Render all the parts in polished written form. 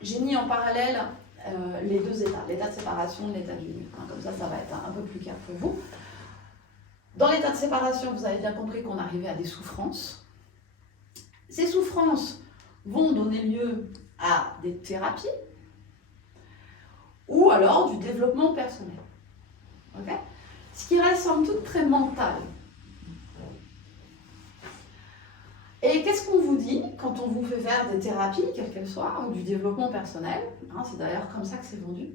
j'ai mis en parallèle les deux états, l'état de séparation et l'état d'union. Comme ça va être un peu plus clair pour vous. Dans l'état de séparation, vous avez bien compris qu'on arrivait à des souffrances. Ces souffrances vont donner lieu à des thérapies ou alors du développement personnel. Okay, ce qui reste somme toute très mental. Et qu'est-ce qu'on vous dit quand on vous fait faire des thérapies, quelles qu'elles soient, ou du développement personnel, c'est d'ailleurs comme ça que c'est vendu,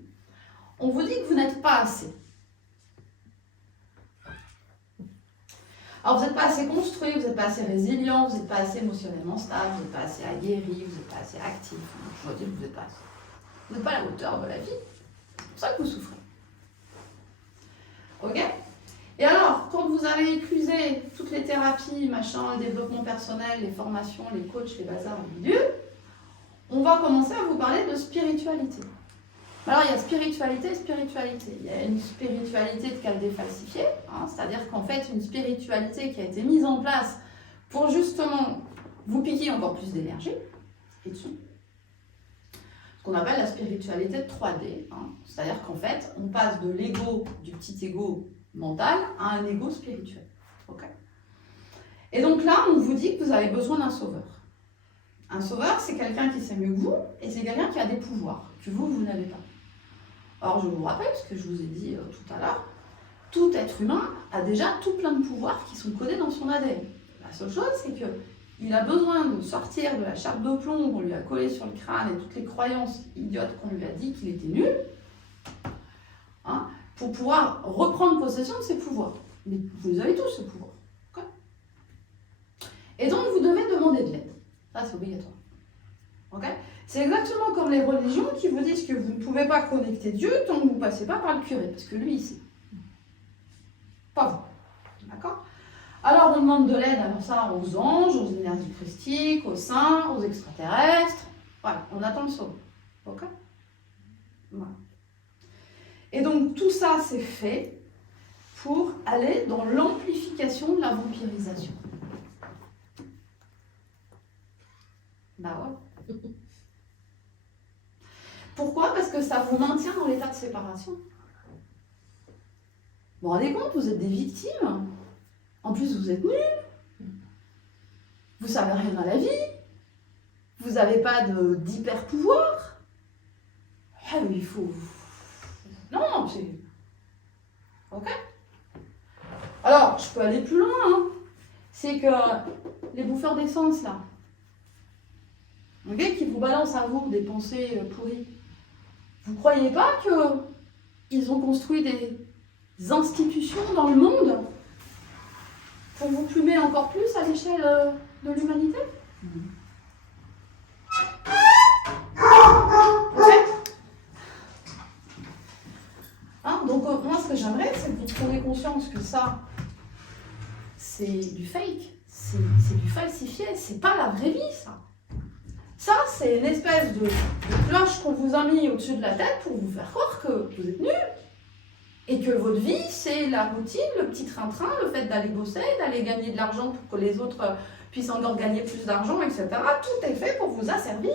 on vous dit que vous n'êtes pas assez. Alors vous n'êtes pas assez construit, vous n'êtes pas assez résilient, vous n'êtes pas assez émotionnellement stable, vous n'êtes pas assez aguerri, vous n'êtes pas assez actif. Je veux dire que vous n'êtes pas assez. Vous n'êtes pas à la hauteur de la vie. C'est pour ça que vous souffrez. Ok ? Et alors, quand vous avez éclusé toutes les thérapies, machin, le développement personnel, les formations, les coachs, les bazars, les bidules, on va commencer à vous parler de spiritualité. Alors, il y a spiritualité et spiritualité. Il y a une spiritualité de cas défalsifiée, c'est-à-dire qu'en fait, une spiritualité qui a été mise en place pour justement vous piquer encore plus d'énergie et de son. Ce qu'on appelle la spiritualité de 3D, c'est-à-dire qu'en fait, on passe de l'ego, du petit ego mental, à un ego spirituel. Okay. Et donc là, on vous dit que vous avez besoin d'un sauveur. Un sauveur, c'est quelqu'un qui sait mieux que vous, et c'est quelqu'un qui a des pouvoirs, que vous n'avez pas. Alors je vous rappelle, ce que je vous ai dit tout à l'heure, tout être humain a déjà tout plein de pouvoirs qui sont codés dans son ADN. La seule chose, c'est qu'il a besoin de sortir de la chape de plomb qu'on lui a collée sur le crâne et toutes les croyances idiotes qu'on lui a dit qu'il était nul, pour pouvoir reprendre possession de ses pouvoirs. Mais vous les avez tous, ces pouvoirs. Okay. Et donc, vous devez demander de l'aide. Ça, c'est obligatoire. Okay. C'est exactement comme les religions qui vous disent que vous ne pouvez pas connecter Dieu tant que vous ne passez pas par le curé, parce que lui, il sait. Pas vous. D'accord ? Alors, on demande de l'aide alors ça, aux anges, aux énergies christiques, aux saints, aux extraterrestres. Voilà, on attend le sauveur. Ok ? Voilà. Et donc, tout ça, c'est fait pour aller dans l'amplification de la vampirisation. Bah ouais. Pourquoi ? Parce que ça vous maintient dans l'état de séparation. Vous vous rendez compte, vous êtes des victimes. En plus, vous êtes nuls. Vous savez rien à la vie. Vous n'avez pas d'hyper pouvoir. Ah, mais il faut... Non, c'est... Ok ? Alors, je peux aller plus loin. C'est que les bouffeurs d'essence, là, okay, qui vous balancent à vous des pensées pourries, vous croyez pas qu'ils ont construit des institutions dans le monde pour vous plumer encore plus à l'échelle de l'humanité ? Donc moi, ce que j'aimerais, c'est que vous preniez conscience que ça, c'est du fake, c'est du falsifié, c'est pas la vraie vie, ça. Ça, c'est une espèce de cloche qu'on vous a mis au-dessus de la tête pour vous faire croire que vous êtes nuls et que votre vie, c'est la routine, le petit train-train, le fait d'aller bosser, d'aller gagner de l'argent pour que les autres puissent encore gagner plus d'argent, etc. Tout est fait pour vous asservir.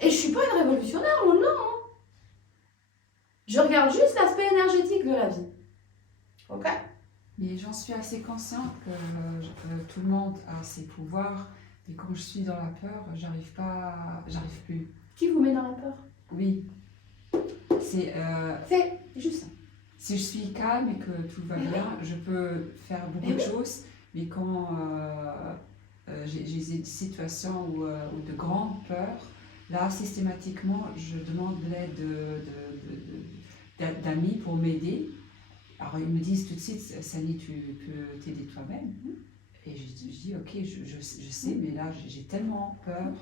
Et je suis pas une révolutionnaire, loin de là, Je regarde juste l'aspect énergétique de la vie. Ok ? Mais j'en suis assez consciente que tout le monde a ses pouvoirs. Et quand je suis dans la peur, j'arrive plus. Qui vous met dans la peur ? Oui. C'est juste ça. Si je suis calme et que tout va bien, je peux faire beaucoup de choses. Mais quand j'ai des situations où de grande peur, là, systématiquement, je demande l'aide d'amis pour m'aider. Alors, ils me disent tout de suite, Sani, tu peux t'aider toi-même. Et je dis, ok, je sais, mais là, j'ai tellement peur.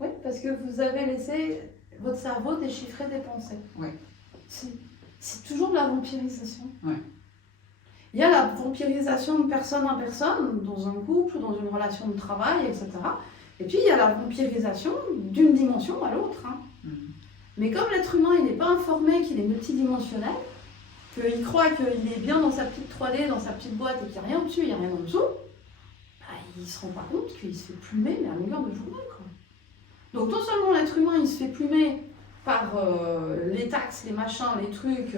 Oui, parce que vous avez laissé votre cerveau déchiffrer des pensées. Oui. C'est toujours de la vampirisation. Oui. Il y a la vampirisation de personne à personne, dans un couple, dans une relation de travail, etc. Et puis, il y a la vampirisation d'une dimension à l'autre. Mais comme l'être humain, il n'est pas informé qu'il est multidimensionnel, qu'il croit qu'il est bien dans sa petite 3D, dans sa petite boîte, et qu'il n'y a rien au-dessus, il n'y a rien en dessous, il ne se rend pas compte qu'il se fait plumer, mais à longueur de journée, quoi. Donc non seulement l'être humain il se fait plumer par les taxes, les machins, les trucs,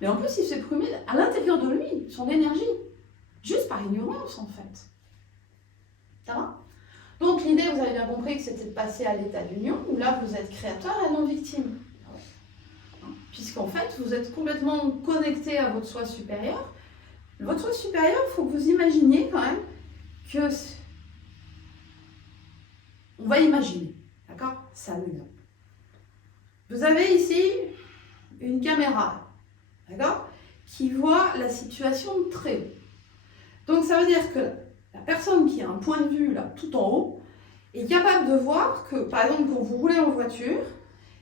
mais en plus il se fait plumer à l'intérieur de lui, son énergie, juste par ignorance en fait. Ça va? Donc l'idée, vous avez bien compris que c'était de passer à l'état d'union, où là vous êtes créateur et non victime. Puisqu'en fait, vous êtes complètement connecté à votre soi supérieur. Votre soi supérieur, il faut que vous imaginiez quand même que... On va imaginer, d'accord? C'est un exemple. Vous avez ici une caméra, d'accord? Qui voit la situation de très haut. Donc ça veut dire que la personne qui a un point de vue là, tout en haut, est capable de voir que, par exemple, quand vous roulez en voiture,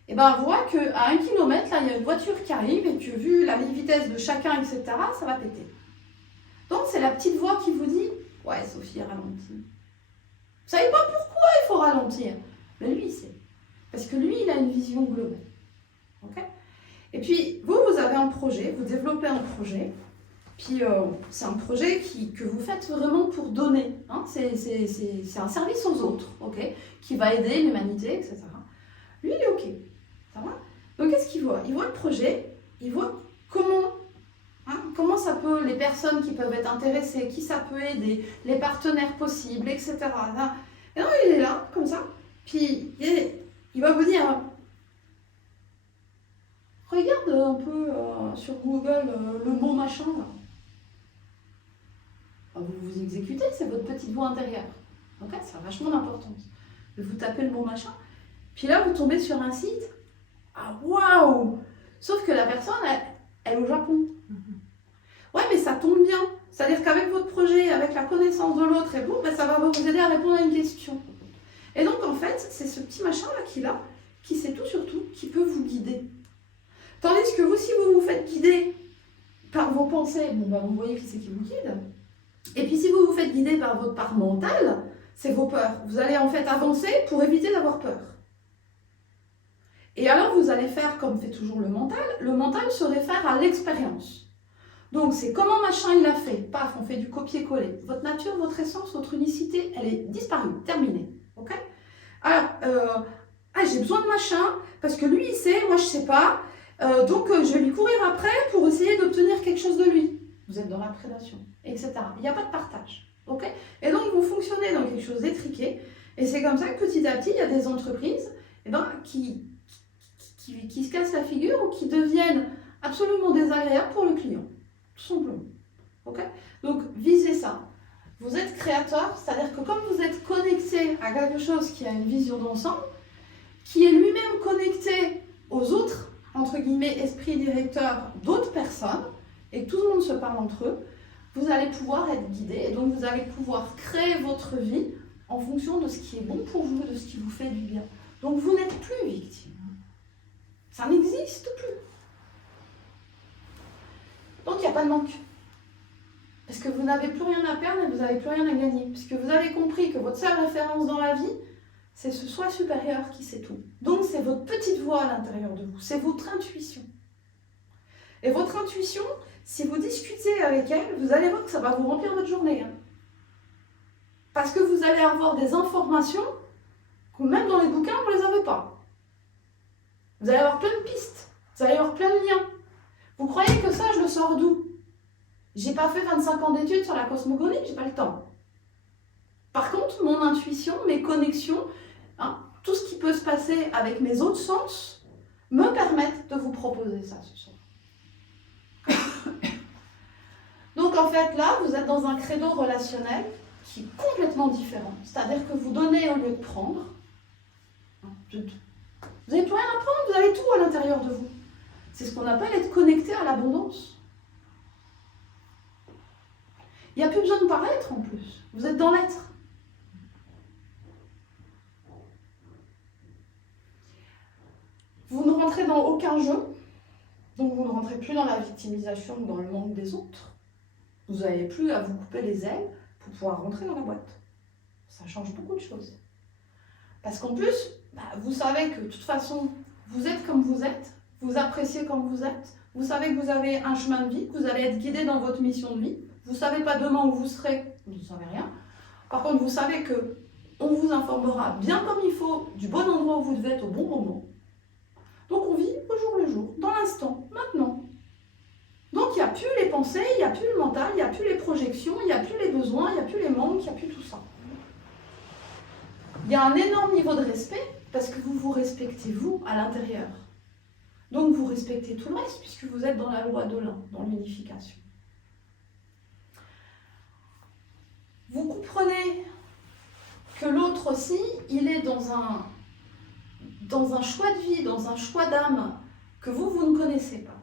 et ben, voit qu'à 1 km, là, il y a une voiture qui arrive et que vu la vitesse de chacun, etc., ça va péter. Donc c'est la petite voix qui vous dit « Ouais, Sophie, ralentis. » Vous savez pas pourquoi il faut ralentir, mais lui, il sait. Parce que lui, il a une vision globale. Okay? Et puis, vous avez un projet, vous développez un projet, puis c'est un projet que vous faites vraiment pour donner. Hein? C'est un service aux autres, okay? Qui va aider l'humanité, etc. Lui, il est OK. Ça va? Donc, qu'est-ce qu'il voit? Il voit le projet, il voit comment ça peut, les personnes qui peuvent être intéressées, qui ça peut aider, les partenaires possibles, etc. Et donc, il est là, comme ça, puis il va vous dire, regarde un peu sur Google le mot machin, là. Vous vous exécutez, c'est votre petite voix intérieure. Okay, ça a vachement d'importance. Vous tapez le mot machin, puis là, vous tombez sur un site. Ah, waouh! Sauf que la personne, elle est au Japon. Ouais, mais ça tombe bien. C'est-à-dire qu'avec votre projet, avec la connaissance de l'autre et tout, ben, ça va vous aider à répondre à une question. Et donc, en fait, c'est ce petit machin-là qu'il a, qui sait tout sur tout, qui peut vous guider. Tandis que vous, si vous vous faites guider par vos pensées, bon, ben, vous voyez qui c'est qui vous guide. Et puis, si vous vous faites guider par votre part mentale, c'est vos peurs. Vous allez en fait avancer pour éviter d'avoir peur. Et alors, vous allez faire comme fait toujours le mental. Le mental se réfère à l'expérience. Donc, c'est comment machin il a fait. Paf, on fait du copier-coller. Votre nature, votre essence, votre unicité, elle est disparue, terminée. Ok? Alors, j'ai besoin de machin, parce que lui, il sait, moi, je sais pas. Donc, je vais lui courir après pour essayer d'obtenir quelque chose de lui. Vous êtes dans la prédation, etc. Il n'y a pas de partage. Ok? Et donc, vous fonctionnez dans quelque chose d'étriqué. Et c'est comme ça que petit à petit, il y a des entreprises qui se cassent la figure ou qui deviennent absolument désagréables pour le client. Tout simplement. Okay? Donc, visez ça. Vous êtes créateur, c'est-à-dire que comme vous êtes connecté à quelque chose qui a une vision d'ensemble, qui est lui-même connecté aux autres, entre guillemets, esprits directeurs d'autres personnes, et que tout le monde se parle entre eux, vous allez pouvoir être guidé, et donc vous allez pouvoir créer votre vie en fonction de ce qui est bon pour vous, de ce qui vous fait du bien. Donc, vous n'êtes plus victime. Ça n'existe plus. Donc, il n'y a pas de manque. Parce que vous n'avez plus rien à perdre et vous n'avez plus rien à gagner. Puisque vous avez compris que votre seule référence dans la vie, c'est ce soi supérieur qui sait tout. Donc, c'est votre petite voix à l'intérieur de vous. C'est votre intuition. Et votre intuition, si vous discutez avec elle, vous allez voir que ça va vous remplir votre journée. Hein. Parce que vous allez avoir des informations que même dans les bouquins, vous ne les avez pas. Vous allez avoir plein de pistes. Vous allez avoir plein de liens. Vous croyez que ça, je le sors d'où? J'ai pas fait 25 ans d'études sur la cosmogonie, j'ai pas le temps. Par contre, mon intuition, mes connexions, tout ce qui peut se passer avec mes autres sens, me permettent de vous proposer ça ce soir. Donc en fait, là, vous êtes dans un credo relationnel qui est complètement différent. C'est-à-dire que vous donnez au lieu de prendre. Vous n'avez plus rien à prendre, vous avez tout à l'intérieur de vous. C'est ce qu'on appelle être connecté à l'abondance. Il n'y a plus besoin de paraître en plus. Vous êtes dans l'être. Vous ne rentrez dans aucun jeu. Donc vous ne rentrez plus dans la victimisation ou dans le manque des autres. Vous n'avez plus à vous couper les ailes pour pouvoir rentrer dans la boîte. Ça change beaucoup de choses. Parce qu'en plus, vous savez que de toute façon, vous êtes comme vous êtes, vous appréciez comme vous êtes, vous savez que vous avez un chemin de vie, que vous allez être guidé dans votre mission de vie, vous ne savez pas demain où vous serez, vous ne savez rien. Par contre, vous savez que On vous informera bien comme il faut du bon endroit où vous devez être au bon moment. Donc on vit au jour le jour, dans l'instant, maintenant. Donc il n'y a plus les pensées, il n'y a plus le mental, il n'y a plus les projections, il n'y a plus les besoins, il n'y a plus les manques, il n'y a plus tout ça. Il y a un énorme niveau de respect parce que vous vous respectez vous à l'intérieur. Donc vous respectez tout le reste puisque vous êtes dans la loi de l'un, dans l'unification. Vous comprenez que l'autre aussi, il est dans un choix de vie, dans un choix d'âme que vous ne connaissez pas.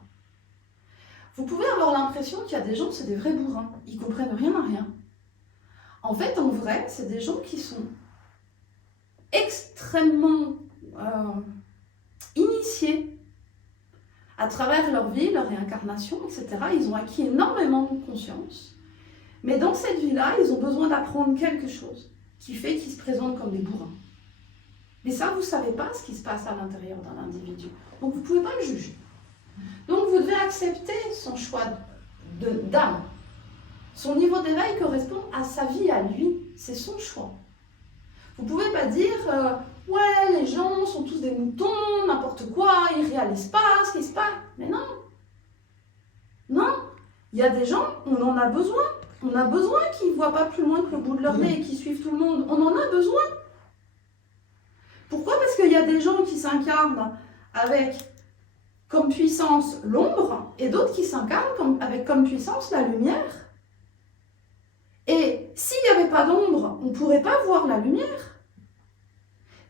Vous pouvez avoir l'impression qu'il y a des gens, c'est des vrais bourrins, ils ne comprennent rien à rien. En fait, en vrai, c'est des gens qui sont extrêmement initiés à travers leur vie, leur réincarnation, etc. Ils ont acquis énormément de conscience. Mais dans cette vie-là, ils ont besoin d'apprendre quelque chose qui fait qu'ils se présentent comme des bourrins. Mais ça, vous ne savez pas ce qui se passe à l'intérieur d'un individu. Donc, vous ne pouvez pas le juger. Donc, vous devez accepter son choix d'âme. Son niveau d'éveil correspond à sa vie, à lui. C'est son choix. Vous ne pouvez pas dire ouais, les gens sont tous des moutons, n'importe quoi, ils ne réalisent pas ce qui se passe. Mais non. Non. Il y a des gens, on en a besoin. On a besoin qu'ils ne voient pas plus loin que le bout de leur nez et qu'ils suivent tout le monde. On en a besoin. Pourquoi? Parce qu'il y a des gens qui s'incarnent avec comme puissance l'ombre et d'autres qui s'incarnent avec comme puissance la lumière. Et s'il n'y avait pas d'ombre, on ne pourrait pas voir la lumière.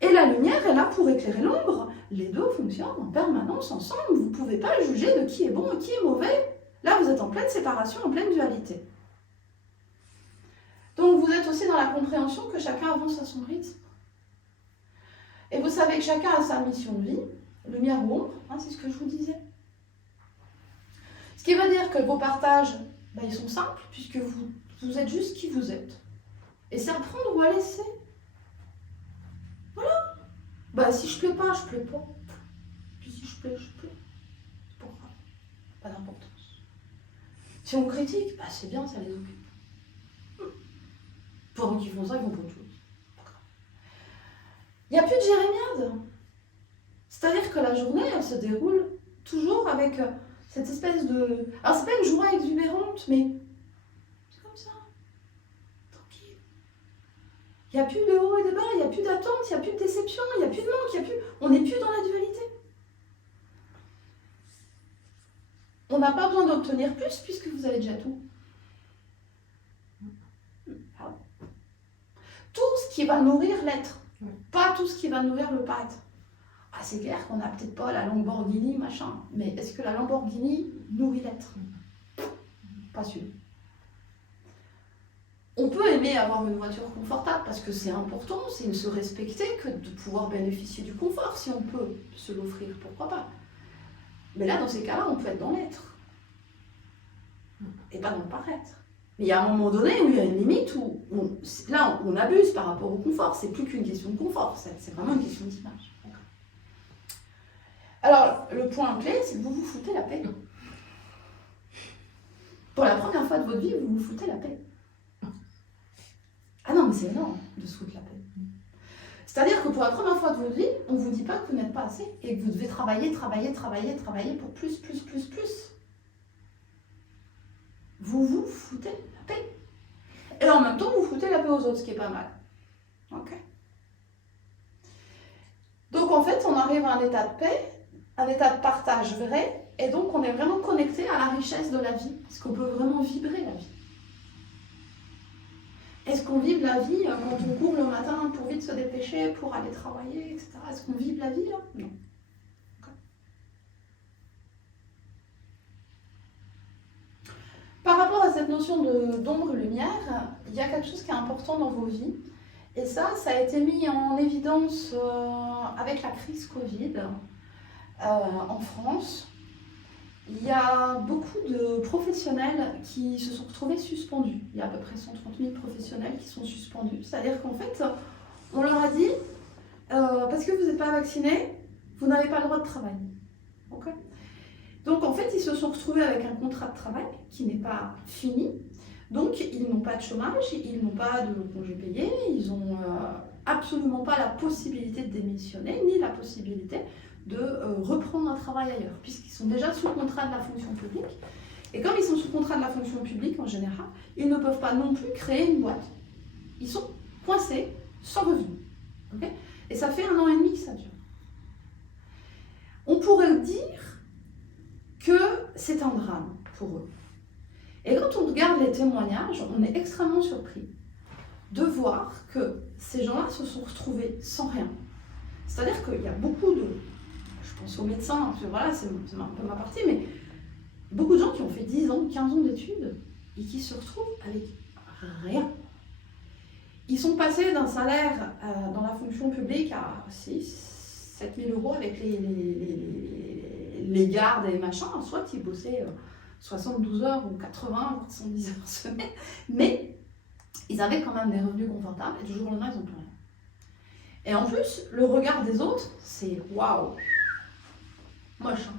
Et la lumière est là pour éclairer l'ombre. Les deux fonctionnent en permanence ensemble. Vous ne pouvez pas juger de qui est bon et qui est mauvais. Là, vous êtes en pleine séparation, en pleine dualité. Donc, vous êtes aussi dans la compréhension que chacun avance à son rythme. Et vous savez que chacun a sa mission de vie, lumière ou ombre, hein, c'est ce que je vous disais. Ce qui veut dire que vos partages, ils sont simples, puisque vous êtes juste qui vous êtes. Et c'est à prendre ou à laisser. Voilà. Si je plais pas, je plais pas. Puis si je plais, je plais. C'est pas grave. Pas d'importance. Si on critique, c'est bien, ça les occupe. Pendant qu'ils font ça, ils vont pour autre chose. Il n'y a plus de jérémiade. C'est-à-dire que la journée, elle se déroule toujours avec cette espèce de... Alors, c'est pas une joie exubérante, mais c'est comme ça. Tranquille. Il n'y a plus de haut et de bas, il n'y a plus d'attente, il n'y a plus de déception, il n'y a plus de manque, on n'est plus dans la dualité. On n'a pas besoin d'obtenir plus puisque vous avez déjà tout. Tout ce qui va nourrir l'être, pas tout ce qui va nourrir le pas-être. C'est clair qu'on n'a peut-être pas la Lamborghini, machin, mais est-ce que la Lamborghini nourrit l'être? Pas sûr. On peut aimer avoir une voiture confortable parce que c'est important, c'est se respecter que de pouvoir bénéficier du confort. Si on peut se l'offrir, pourquoi pas? Mais là, dans ces cas-là, on peut être dans l'être et pas dans le paraître. Mais il y a un moment donné où il y a une limite où on abuse par rapport au confort. C'est plus qu'une question de confort, c'est vraiment une question d'image. Alors, le point clé, c'est que vous vous foutez la paix. Pour la première fois de votre vie, vous vous foutez la paix. Ah non, mais c'est énorme de se foutre la paix. C'est-à-dire que pour la première fois de votre vie, on ne vous dit pas que vous n'êtes pas assez et que vous devez travailler pour plus. Vous vous foutez la paix. Et en même temps, vous foutez la paix aux autres, ce qui est pas mal. Ok. Donc en fait, on arrive à un état de paix, un état de partage vrai, et donc on est vraiment connecté à la richesse de la vie, parce qu'on peut vraiment vibrer la vie. Est-ce qu'on vibre la vie quand on court le matin pour vite se dépêcher, pour aller travailler, etc. Est-ce qu'on vibre la vie là? Non. Okay. Par rapport à cette notion d'ombre-lumière, il y a quelque chose qui est important dans vos vies. Et ça a été mis en évidence avec la crise Covid en France. Il y a beaucoup de professionnels qui se sont retrouvés suspendus. Il y a à peu près 130 000 professionnels qui sont suspendus. C'est-à-dire qu'en fait, on leur a dit, parce que vous n'êtes pas vaccinés, vous n'avez pas le droit de travailler. Okay. Donc en fait, ils se sont retrouvés avec un contrat de travail qui n'est pas fini. Donc ils n'ont pas de chômage, ils n'ont pas de congés payés, ils ont absolument pas la possibilité de démissionner, ni la possibilité de reprendre un travail ailleurs, puisqu'ils sont déjà sous contrat de la fonction publique. Et comme ils sont sous contrat de la fonction publique en général, ils ne peuvent pas non plus créer une boîte. Ils sont coincés, sans revenu. Okay, et ça fait 1 an et demi que ça dure. On pourrait dire que c'est un drame pour eux. Et quand on regarde les témoignages, on est extrêmement surpris de voir que ces gens-là se sont retrouvés sans rien. C'est-à-dire qu'il y a beaucoup de, je pense aux médecins, voilà, c'est un peu ma partie, mais beaucoup de gens qui ont fait 10 ans, 15 ans d'études et qui se retrouvent avec rien. Ils sont passés d'un salaire dans la fonction publique à 6 000 7 000 euros avec les gardes et machin, soit ils bossaient 72 heures ou 80 ou 110 heures semaine, mais ils avaient quand même des revenus confortables et du jour au lendemain, ils n'ont plus rien. Et en plus, le regard des autres, c'est waouh, moche. Hein.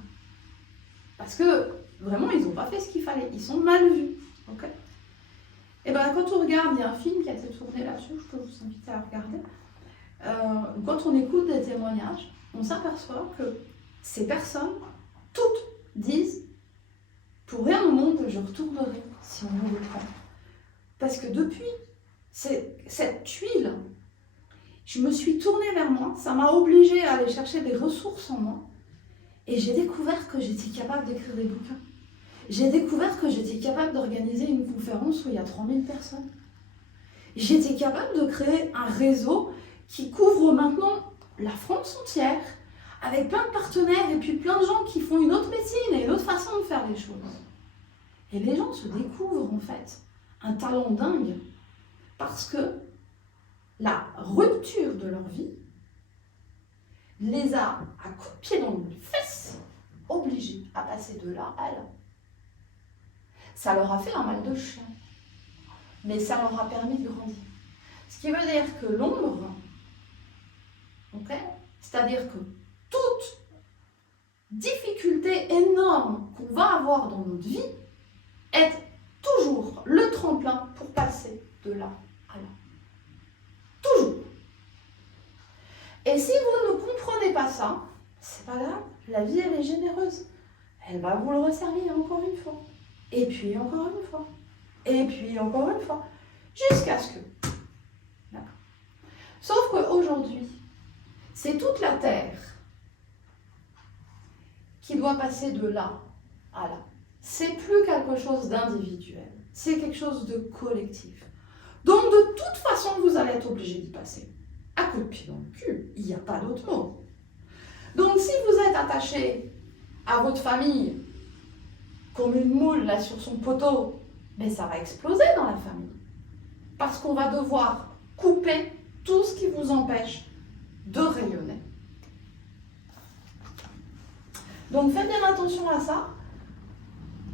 Parce que vraiment, ils n'ont pas fait ce qu'il fallait, ils sont mal vus. Okay, et bien, quand on regarde, il y a un film qui a été tourné là-dessus, je peux vous inviter à regarder. Quand on écoute des témoignages, on s'aperçoit que ces personnes, toutes disent pour rien au monde je retournerai si on me le prend. Parce que depuis cette tuile, je me suis tournée vers moi, ça m'a obligée à aller chercher des ressources en moi et j'ai découvert que j'étais capable d'écrire des bouquins. J'ai découvert que j'étais capable d'organiser une conférence où il y a 3000 personnes. J'étais capable de créer un réseau qui couvre maintenant la France entière, avec plein de partenaires et puis plein de gens qui font une autre médecine et une autre façon de faire les choses. Et les gens se découvrent en fait un talent dingue parce que la rupture de leur vie les a, à coups de pied dans les fesses, obligés à passer de là à là. Ça leur a fait un mal de chien, mais ça leur a permis de grandir. Ce qui veut dire que l'ombre, okay, c'est-à-dire que toute difficulté énorme qu'on va avoir dans notre vie est toujours le tremplin pour passer de là à là. Toujours. Et si vous ne comprenez pas ça, c'est pas grave, la vie elle est généreuse. Elle va vous le resservir encore une fois. Et puis encore une fois. Et puis encore une fois. Jusqu'à ce que... D'accord. Sauf qu'aujourd'hui, c'est toute la Terre qui doit passer de là à là. C'est plus quelque chose d'individuel. C'est quelque chose de collectif. Donc de toute façon, vous allez être obligé d'y passer. À coup de pied dans le cul, il n'y a pas d'autre mot. Donc si vous êtes attaché à votre famille comme une moule là sur son poteau, mais ça va exploser dans la famille. Parce qu'on va devoir couper tout ce qui vous empêche de rayonner. Donc faites bien attention à ça.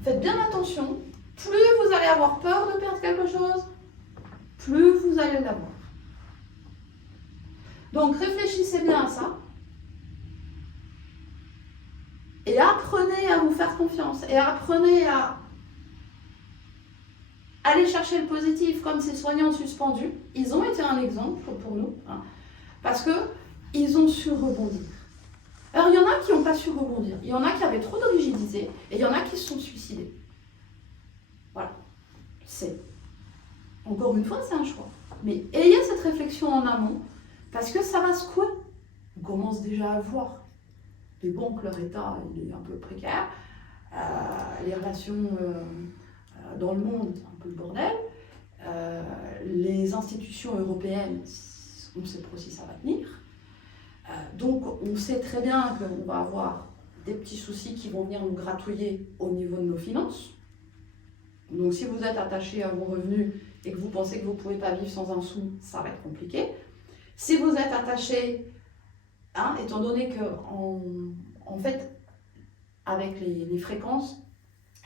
Faites bien attention. Plus vous allez avoir peur de perdre quelque chose, plus vous allez l'avoir. Donc réfléchissez bien à ça. Et apprenez à vous faire confiance. Et apprenez à aller chercher le positif comme ces soignants suspendus. Ils ont été un exemple pour nous. Hein, parce qu'ils ont su rebondir. Alors il y en a qui n'ont pas su rebondir. Il y en a qui avaient trop de rigidité. Et il y en a qui se sont suicidés. Voilà. Encore une fois, c'est un choix. Mais ayez cette réflexion en amont. Parce que ça va secouer. On commence déjà à voir. Les banques, leur état, il est un peu précaire. Les relations dans le monde, c'est un peu le bordel. Les institutions européennes, on ne sait pas si ça va tenir. Donc, on sait très bien qu'on va avoir des petits soucis qui vont venir nous gratouiller au niveau de nos finances. Donc, si vous êtes attaché à vos revenus et que vous pensez que vous ne pouvez pas vivre sans un sou, ça va être compliqué. Si vous êtes attaché, hein, étant donné que, en fait, avec les fréquences,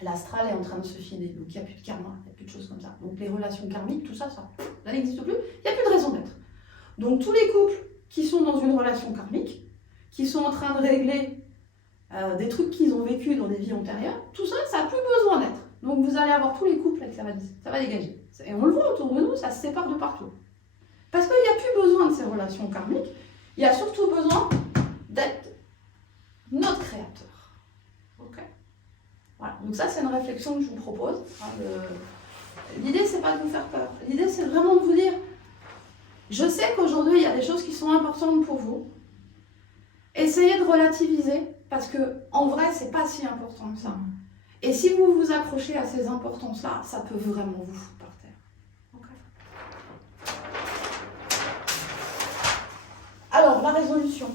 l'astral est en train de se filer, donc il n'y a plus de karma, il n'y a plus de choses comme ça. Donc les relations karmiques, tout ça, ça n'existe plus, il n'y a plus de raison d'être. Donc tous les couples qui sont dans une relation karmique, qui sont en train de régler des trucs qu'ils ont vécu dans des vies antérieures, tout ça, ça n'a plus besoin d'être. Donc vous allez avoir tous les couples là, que ça va dégager. Et on le voit autour de nous, ça se sépare de partout. Parce qu'il n'y a plus besoin de ces relations karmiques, il y a surtout besoin d'être notre créateur. Ok ? Voilà. Donc ça, c'est une réflexion que je vous propose. L'idée, c'est pas de vous faire peur. L'idée, c'est vraiment de vous dire, je sais qu'aujourd'hui, il y a des choses qui sont importantes pour vous. Essayez de relativiser, parce que en vrai, c'est pas si important que ça. Et si vous vous accrochez à ces importances-là, ça peut vraiment vous foutre par terre. Okay. Alors, la résolution.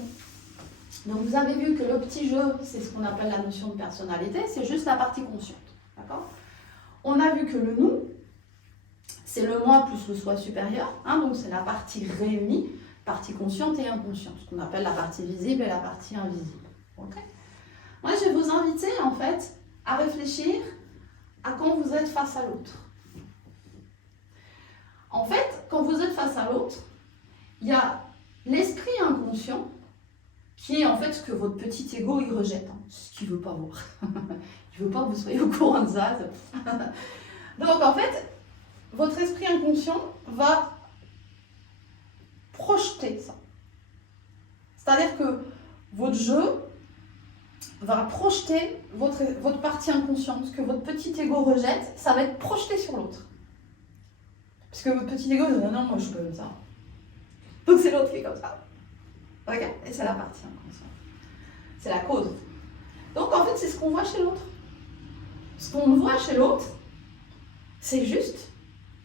Donc, vous avez vu que le petit jeu, c'est ce qu'on appelle la notion de personnalité, c'est juste la partie consciente. D'accord ? On a vu que le nous, c'est le moi plus le soi supérieur, hein, donc c'est la partie réunie, partie consciente et inconsciente, ce qu'on appelle la partie visible et la partie invisible. Okay. Moi, je vais vous inviter en fait à réfléchir à quand vous êtes face à l'autre. En fait, quand vous êtes face à l'autre, il y a l'esprit inconscient qui est en fait ce que votre petit ego il rejette, hein, ce qu'il ne veut pas voir. Il ne veut pas que vous soyez au courant de ça. Donc en fait, votre esprit inconscient va projeter ça. C'est-à-dire que votre jeu va projeter votre partie inconsciente, ce que votre petit ego rejette, ça va être projeté sur l'autre. Parce que votre petit ego dit non, moi je suis pas comme ça. Donc c'est l'autre qui est comme ça. Ok ? Et c'est la partie inconsciente. C'est la cause. Donc en fait, c'est ce qu'on voit chez l'autre. Ce qu'on voit chez l'autre, c'est juste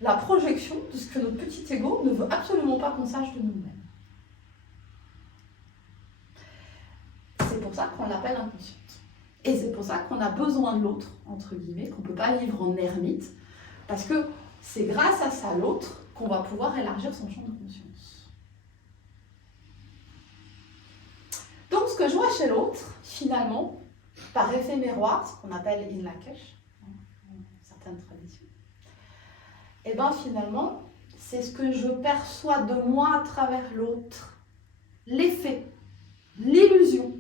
la projection de ce que notre petit ego ne veut absolument pas qu'on sache de nous-mêmes. C'est pour ça qu'on l'appelle inconsciente. Et c'est pour ça qu'on a besoin de l'autre, entre guillemets, qu'on ne peut pas vivre en ermite, parce que c'est grâce à ça, l'autre, qu'on va pouvoir élargir son champ de conscience. Donc ce que je vois chez l'autre, finalement, par effet miroir, ce qu'on appelle in lakesh, dans certaines traditions, et bien finalement, c'est ce que je perçois de moi à travers l'autre, l'effet, l'illusion.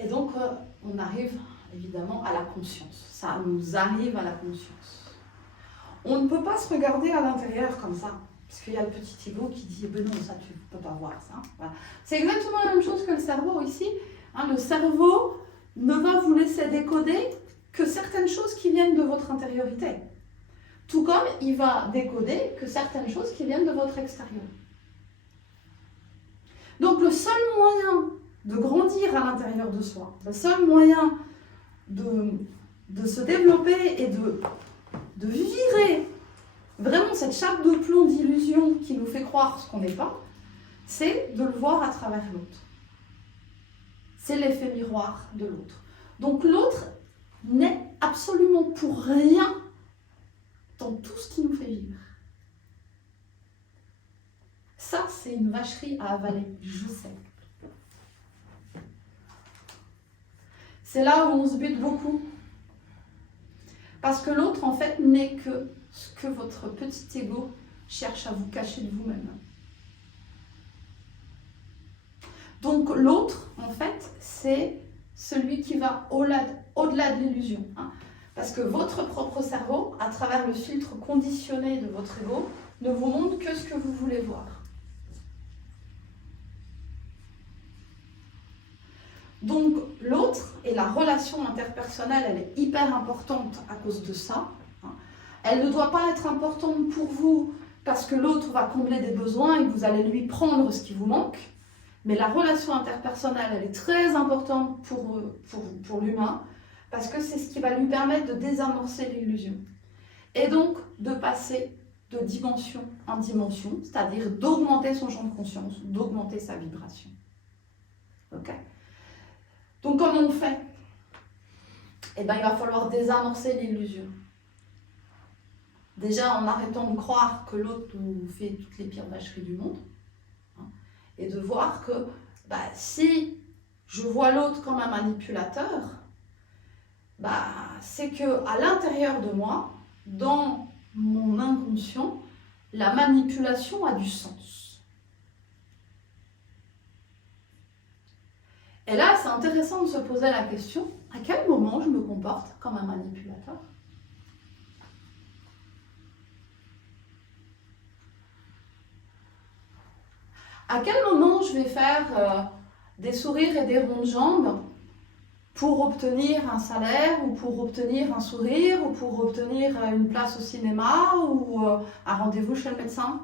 Et donc, on arrive évidemment à la conscience. Ça nous arrive à la conscience. On ne peut pas se regarder à l'intérieur comme ça, parce qu'il y a le petit ego qui dit ben non, ça tu ne peux pas voir ça. Voilà. C'est exactement la même chose que le cerveau ici. Hein, le cerveau ne va vous laisser décoder que certaines choses qui viennent de votre intériorité. Tout comme il va décoder que certaines choses qui viennent de votre extérieur. Donc le seul moyen de grandir à l'intérieur de soi, le seul moyen de se développer et de virer vraiment cette chape de plomb d'illusion qui nous fait croire ce qu'on n'est pas, c'est de le voir à travers l'autre. C'est l'effet miroir de l'autre. Donc l'autre n'est absolument pour rien dans tout ce qui nous fait vivre. Ça, c'est une vacherie à avaler, je sais. C'est là où on se bute beaucoup. Parce que l'autre, en fait, n'est que ce que votre petit ego cherche à vous cacher de vous-même. Donc l'autre, en fait, c'est celui qui va au-delà de l'illusion. Hein. Parce que votre propre cerveau, à travers le filtre conditionné de votre ego, ne vous montre que ce que vous voulez voir. Donc l'autre et la relation interpersonnelle, elle est hyper importante à cause de ça. Elle ne doit pas être importante pour vous parce que l'autre va combler des besoins et que vous allez lui prendre ce qui vous manque. Mais la relation interpersonnelle, elle est très importante pour l'humain parce que c'est ce qui va lui permettre de désamorcer l'illusion. Et donc de passer de dimension en dimension, c'est-à-dire d'augmenter son champ de conscience, d'augmenter sa vibration. Ok ? Donc comment on fait ? Eh bien, il va falloir désamorcer l'illusion. Déjà en arrêtant de croire que l'autre nous fait toutes les pires vacheries du monde. Hein, et de voir que si je vois l'autre comme un manipulateur, c'est qu'à l'intérieur de moi, dans mon inconscient, la manipulation a du sens. Et là, c'est intéressant de se poser la question, à quel moment je me comporte comme un manipulateur ? À quel moment je vais faire des sourires et des ronds de jambes pour obtenir un salaire ou pour obtenir un sourire ou pour obtenir une place au cinéma ou un rendez-vous chez le médecin?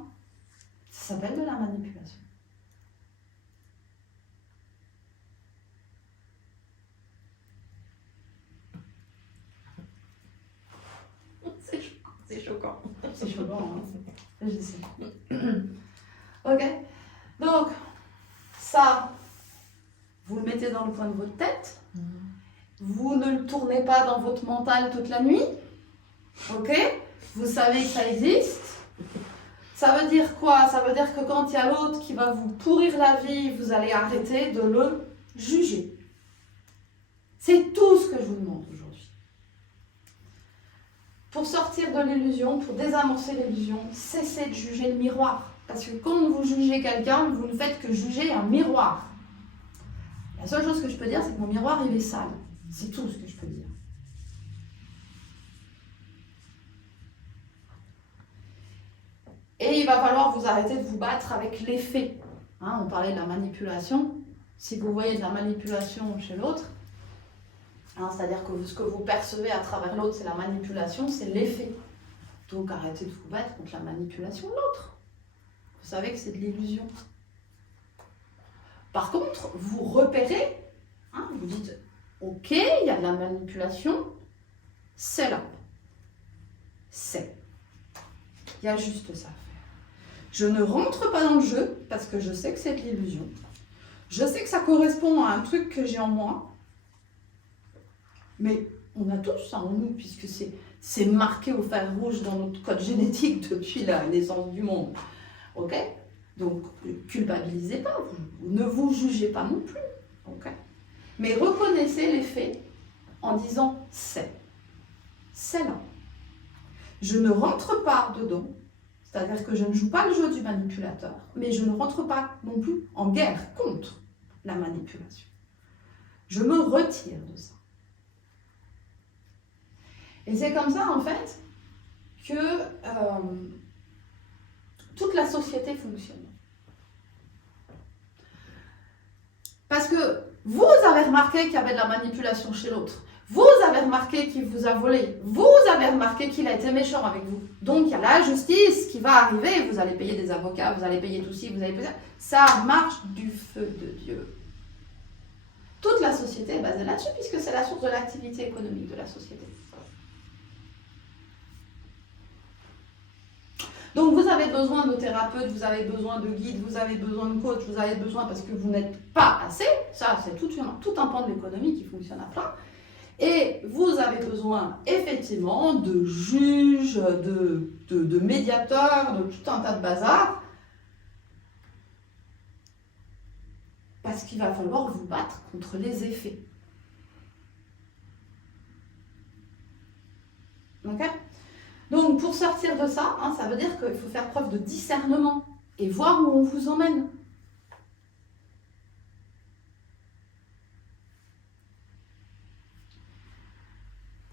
Ça s'appelle de la manipulation. C'est choquant. C'est choquant, hein. Je sais. Ok. Donc, ça, vous le mettez dans le coin de votre tête. Vous ne le tournez pas dans votre mental toute la nuit. Ok. Vous savez que ça existe. Ça veut dire quoi? Ça veut dire que quand il y a l'autre qui va vous pourrir la vie, vous allez arrêter de le juger. C'est tout ce que je vous demande aujourd'hui. Pour sortir de l'illusion, pour désamorcer l'illusion, cessez de juger le miroir. Parce que quand vous jugez quelqu'un, vous ne faites que juger un miroir. La seule chose que je peux dire, c'est que mon miroir, il est sale. C'est tout ce que je peux dire. Et il va falloir vous arrêter de vous battre avec les faits. Hein, on parlait de la manipulation. Si vous voyez de la manipulation chez l'autre, hein, c'est-à-dire que ce que vous percevez à travers l'autre, c'est la manipulation, c'est l'effet. Donc arrêtez de vous battre contre la manipulation de l'autre. Vous savez que c'est de l'illusion. Par contre, vous repérez, hein, vous dites, ok, il y a de la manipulation, c'est là. C'est. Il y a juste ça à faire. Je ne rentre pas dans le jeu parce que je sais que c'est de l'illusion. Je sais que ça correspond à un truc que j'ai en moi. Mais on a tous ça en nous, puisque c'est marqué au fer rouge dans notre code génétique depuis la naissance du monde. Ok? Donc, culpabilisez pas, ne vous jugez pas non plus. Ok? Mais reconnaissez les faits en disant c'est là. Je ne rentre pas dedans, c'est-à-dire que je ne joue pas le jeu du manipulateur, mais je ne rentre pas non plus en guerre contre la manipulation. Je me retire de ça. Et c'est comme ça, en fait, que toute la société fonctionne. Parce que vous avez remarqué qu'il y avait de la manipulation chez l'autre. Vous avez remarqué qu'il vous a volé. Vous avez remarqué qu'il a été méchant avec vous. Donc, il y a la justice qui va arriver. Vous allez payer des avocats, vous allez payer tout ci, vous allez payer ça. Ça marche du feu de Dieu. Toute la société est basée là-dessus, puisque c'est la source de l'activité économique de la société. Donc vous avez besoin de thérapeutes, vous avez besoin de guides, vous avez besoin de coachs, vous avez besoin parce que vous n'êtes pas assez. Ça, c'est tout un pan de l'économie qui fonctionne à plein. Et vous avez besoin effectivement de juges, de médiateurs, de tout un tas de bazar. Parce qu'il va falloir vous battre contre les effets. Ok ? Donc, pour sortir de ça, hein, ça veut dire qu'il faut faire preuve de discernement et voir où on vous emmène.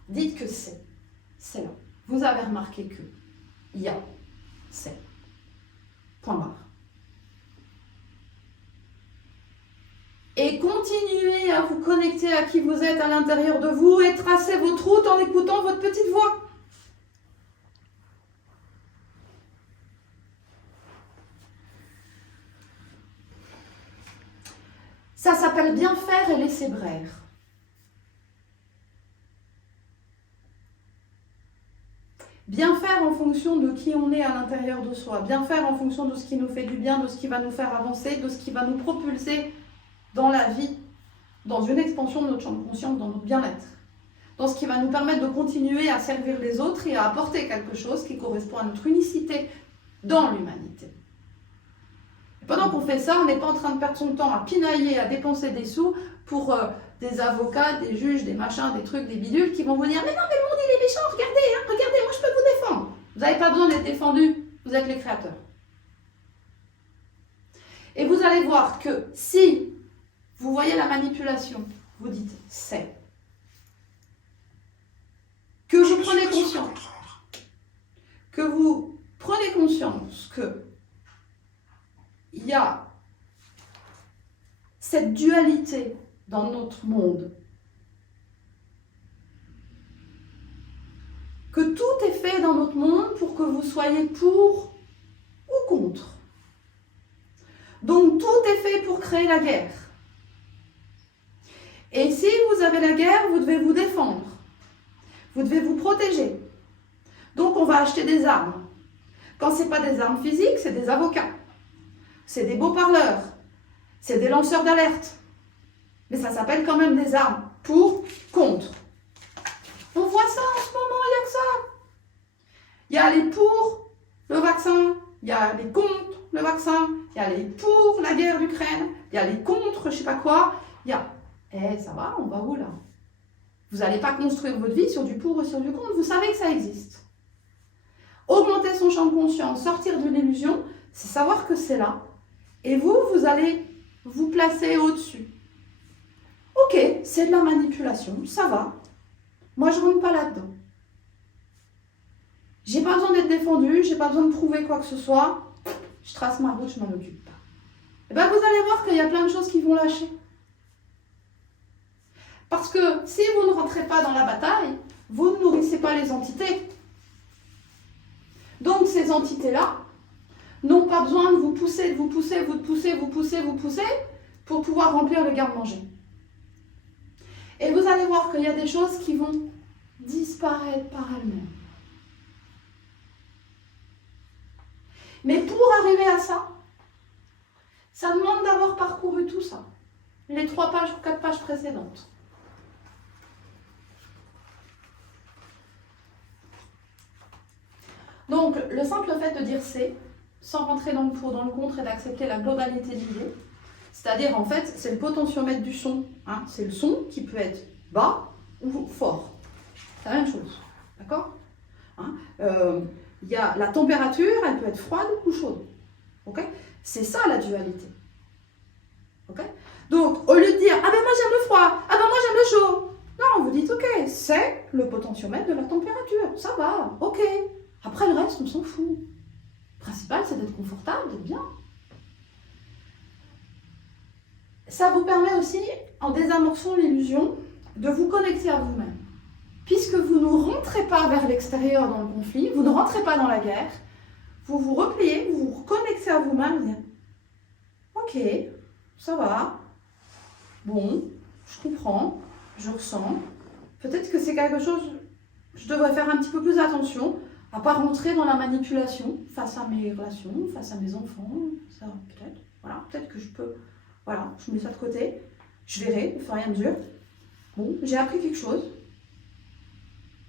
Dites que c'est là. Vous avez remarqué que il y a, c'est. Point barre. Et continuez à vous connecter à qui vous êtes à l'intérieur de vous et tracez votre route en écoutant votre petite voix. Ça s'appelle bien faire et laisser braire. Bien faire en fonction de qui on est à l'intérieur de soi. Bien faire en fonction de ce qui nous fait du bien, de ce qui va nous faire avancer, de ce qui va nous propulser dans la vie, dans une expansion de notre champ de conscience, dans notre bien-être. Dans ce qui va nous permettre de continuer à servir les autres et à apporter quelque chose qui correspond à notre unicité dans l'humanité. Pendant qu'on fait ça, on n'est pas en train de perdre son temps à pinailler, à dépenser des sous pour des avocats, des juges, des machins, des trucs, des bidules qui vont vous dire « Mais non, mais le monde il est méchant, regardez, moi je peux vous défendre !» Vous n'avez pas besoin d'être défendu, vous êtes les créateurs. Et vous allez voir que si vous voyez la manipulation, vous dites « c'est ». Que vous prenez conscience, que vous prenez conscience que il y a cette dualité dans notre monde. Que tout est fait dans notre monde pour que vous soyez pour ou contre. Donc tout est fait pour créer la guerre. Et si vous avez la guerre, vous devez vous défendre. Vous devez vous protéger. Donc on va acheter des armes. Quand ce n'est pas des armes physiques, c'est des avocats. C'est des beaux parleurs. C'est des lanceurs d'alerte. Mais ça s'appelle quand même des armes. Pour, contre. On voit ça en ce moment, il n'y a que ça. Il y a les pour le vaccin, il y a les contre le vaccin, il y a les pour la guerre d'Ukraine, il y a les contre je sais pas quoi. Il y a... ça va, on va où là? Vous n'allez pas construire votre vie sur du pour ou sur du contre, vous savez que ça existe. Augmenter son champ de conscience, sortir de l'illusion, c'est savoir que c'est là. Et vous allez vous placer au-dessus. Ok, c'est de la manipulation, ça va. Moi, je ne rentre pas là-dedans. J'ai pas besoin d'être défendue, j'ai pas besoin de prouver quoi que ce soit. Je trace ma route, je m'en occupe pas. Et bien, vous allez voir qu'il y a plein de choses qui vont lâcher. Parce que si vous ne rentrez pas dans la bataille, vous ne nourrissez pas les entités. Donc, ces entités-là n'ont pas besoin de vous pousser, pour pouvoir remplir le garde-manger. Et vous allez voir qu'il y a des choses qui vont disparaître par elles-mêmes. Mais pour arriver à ça, ça demande d'avoir parcouru tout ça. Les 3 pages ou 4 pages précédentes. Donc, le simple fait de dire c'est, sans rentrer dans le pour, dans le contre et d'accepter la globalité de l'idée, c'est-à-dire, en fait, c'est le potentiomètre du son. Hein, c'est le son qui peut être bas ou fort. C'est la même chose. D'accord, hein, y a la température, elle peut être froide ou chaude. Okay, c'est ça la dualité. Okay, donc, au lieu de dire « Ah ben moi j'aime le froid, ah ben moi j'aime le chaud », non, vous dites « Ok, c'est le potentiomètre de la température, ça va, ok. Après le reste, on s'en fout. Le principal, c'est d'être confortable, d'être bien. » Ça vous permet aussi, en désamorçant l'illusion, de vous connecter à vous-même. Puisque vous ne rentrez pas vers l'extérieur dans le conflit, vous ne rentrez pas dans la guerre, vous vous repliez, vous vous reconnectez à vous-même, vous dites « Ok, ça va, bon, je comprends, je ressens, peut-être que c'est quelque chose, je devrais faire un petit peu plus attention, à ne pas rentrer dans la manipulation face à mes relations, face à mes enfants, ça peut-être, voilà, peut-être que je peux, voilà, je mets ça de côté, je verrai, au fur et à mesure. Bon, j'ai appris quelque chose.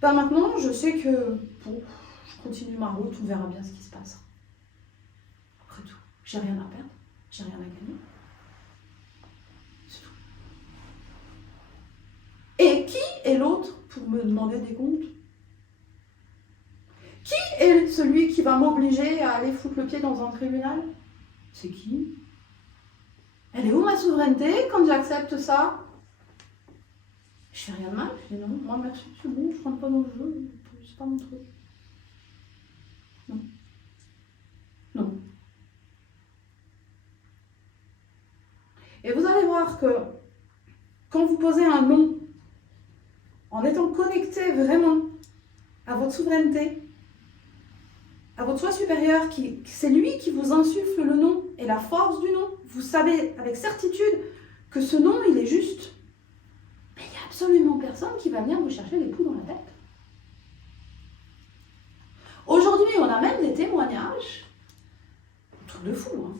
Ben maintenant, je sais que, bon, je continue ma route, on verra bien ce qui se passe. Après tout, j'ai rien à perdre, j'ai rien à gagner. C'est tout. Et qui est l'autre pour me demander des comptes? Qui est celui qui va m'obliger à aller foutre le pied dans un tribunal? C'est qui? Elle est où ma souveraineté quand j'accepte ça? Je fais rien de mal, je dis non, moi merci, c'est bon, je rentre pas dans le jeu, c'est pas mon truc. Non. Non. Et vous allez voir que quand vous posez un non, en étant connecté vraiment à votre souveraineté, à votre soi supérieur, c'est lui qui vous insuffle le non et la force du non. Vous savez avec certitude que ce non, il est juste. Mais il n'y a absolument personne qui va venir vous chercher les poux dans la tête. Aujourd'hui, on a même des témoignages, un truc de fou, hein,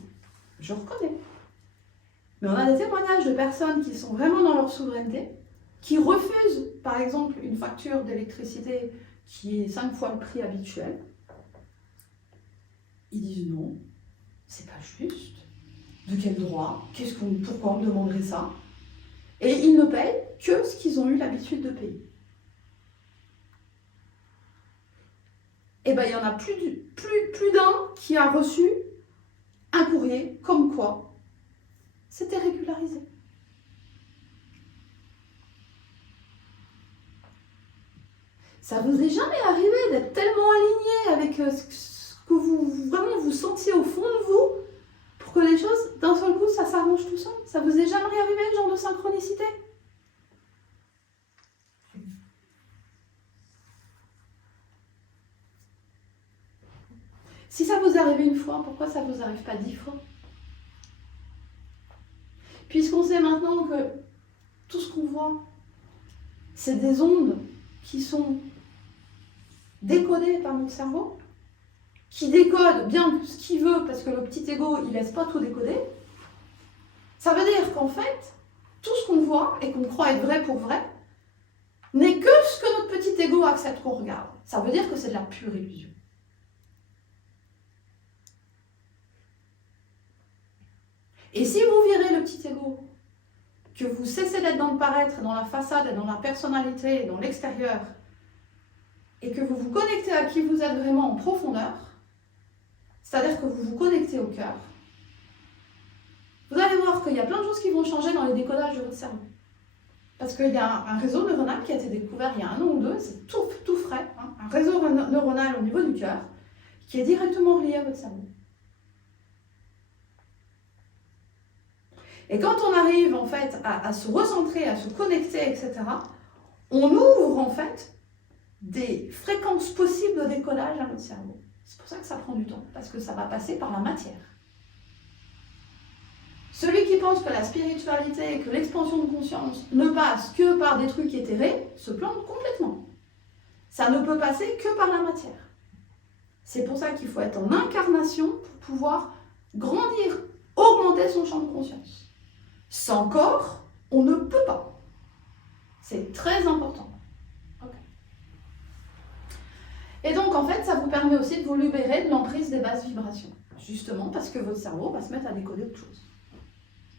je reconnais. Mais on a des témoignages de personnes qui sont vraiment dans leur souveraineté, qui refusent, par exemple, une facture d'électricité qui est 5 fois le prix habituel. Ils disent non, c'est pas juste. De quel droit? Pourquoi on me demanderait ça? Et ils ne payent que ce qu'ils ont eu l'habitude de payer. Et bien, il y en a plus d'un qui a reçu un courrier comme quoi c'était régularisé. Ça vous est jamais arrivé d'être tellement aligné avec ce que vous vraiment vous sentiez au fond de vous pour que les choses d'un d'un seul coup, ça s'arrange tout seul. Ça vous est jamais arrivé, ce genre de synchronicité? Si ça vous arrive une fois, pourquoi ça ne vous arrive pas 10 fois? Puisqu'on sait maintenant que tout ce qu'on voit, c'est des ondes qui sont décodées par notre cerveau, qui décode bien ce qu'il veut, parce que le petit ego, il ne laisse pas tout décoder. Ça veut dire qu'en fait, tout ce qu'on voit et qu'on croit être vrai pour vrai, n'est que ce que notre petit ego accepte qu'on regarde. Ça veut dire que c'est de la pure illusion. Et si vous virez le petit ego, que vous cessez d'être dans le paraître, dans la façade, dans la personnalité, dans l'extérieur, et que vous vous connectez à qui vous êtes vraiment en profondeur, c'est-à-dire que vous vous connectez au cœur, vous allez voir qu'il y a plein de choses qui vont changer dans les décodages de votre cerveau. Parce qu'il y a un réseau neuronal qui a été découvert il y a 1 an ou 2, c'est tout frais, hein, un réseau neuronal au niveau du cœur, qui est directement relié à votre cerveau. Et quand on arrive en fait à se recentrer, à se connecter, etc., on ouvre en fait des fréquences possibles de décollage à notre cerveau. C'est pour ça que ça prend du temps, parce que ça va passer par la matière. Celui qui pense que la spiritualité, que l'expansion de conscience ne passe que par des trucs éthérés, se plante complètement. Ça ne peut passer que par la matière. C'est pour ça qu'il faut être en incarnation pour pouvoir grandir, augmenter son champ de conscience. Sans corps, on ne peut pas. C'est très important. Okay. Et donc, en fait, ça vous permet aussi de vous libérer de l'emprise des basses vibrations. Justement, parce que votre cerveau va se mettre à décoder autre chose.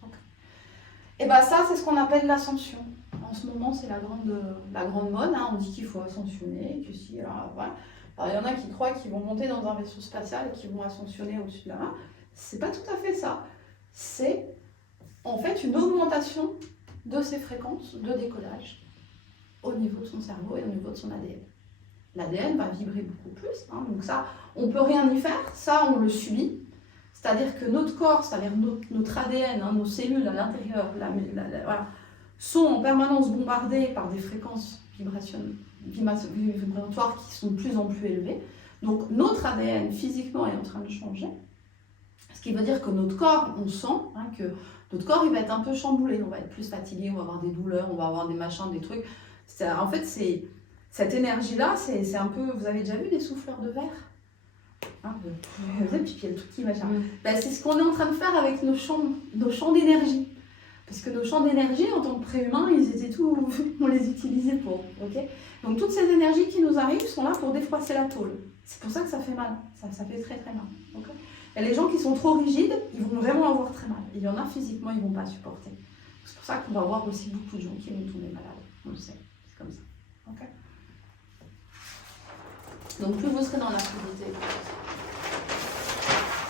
Okay. Et bien ça, c'est ce qu'on appelle l'ascension. En ce moment, c'est la grande mode. Hein. On dit qu'il faut ascensionner, que si, alors, voilà. Alors, il y en a qui croient qu'ils vont monter dans un vaisseau spatial et qu'ils vont ascensionner au-dessus de là. C'est pas tout à fait ça. C'est en fait une augmentation de ses fréquences de décollage au niveau de son cerveau et au niveau de son ADN. L'ADN va vibrer beaucoup plus, hein, donc ça, on ne peut rien y faire, ça, on le subit. C'est-à-dire que notre corps, c'est-à-dire notre ADN, hein, nos cellules à l'intérieur, voilà, sont en permanence bombardées par des fréquences vibratoires qui sont de plus en plus élevées. Donc notre ADN physiquement est en train de changer. Ce qui veut dire que notre corps, on sent hein, que notre corps il va être un peu chamboulé, on va être plus fatigué, on va avoir des douleurs, on va avoir des machins, des trucs. En fait, cette énergie-là, c'est un peu... Vous avez déjà vu des souffleurs de verre hein, puis il y a le truc qui machin. Ben, c'est ce qu'on est en train de faire avec nos champs d'énergie. Parce que nos champs d'énergie, en tant que pré-humains, ils étaient tout... on les utilisait pour. Okay, donc toutes ces énergies qui nous arrivent sont là pour défroisser la tôle. C'est pour ça que ça fait mal. Ça fait très très mal. Okay, et les gens qui sont trop rigides, ils vont vraiment avoir très mal. Il y en a physiquement, ils ne vont pas supporter. C'est pour ça qu'on va voir aussi beaucoup de gens qui vont tomber malades. On le sait, c'est comme ça. Okay, donc plus vous serez dans la fluidité,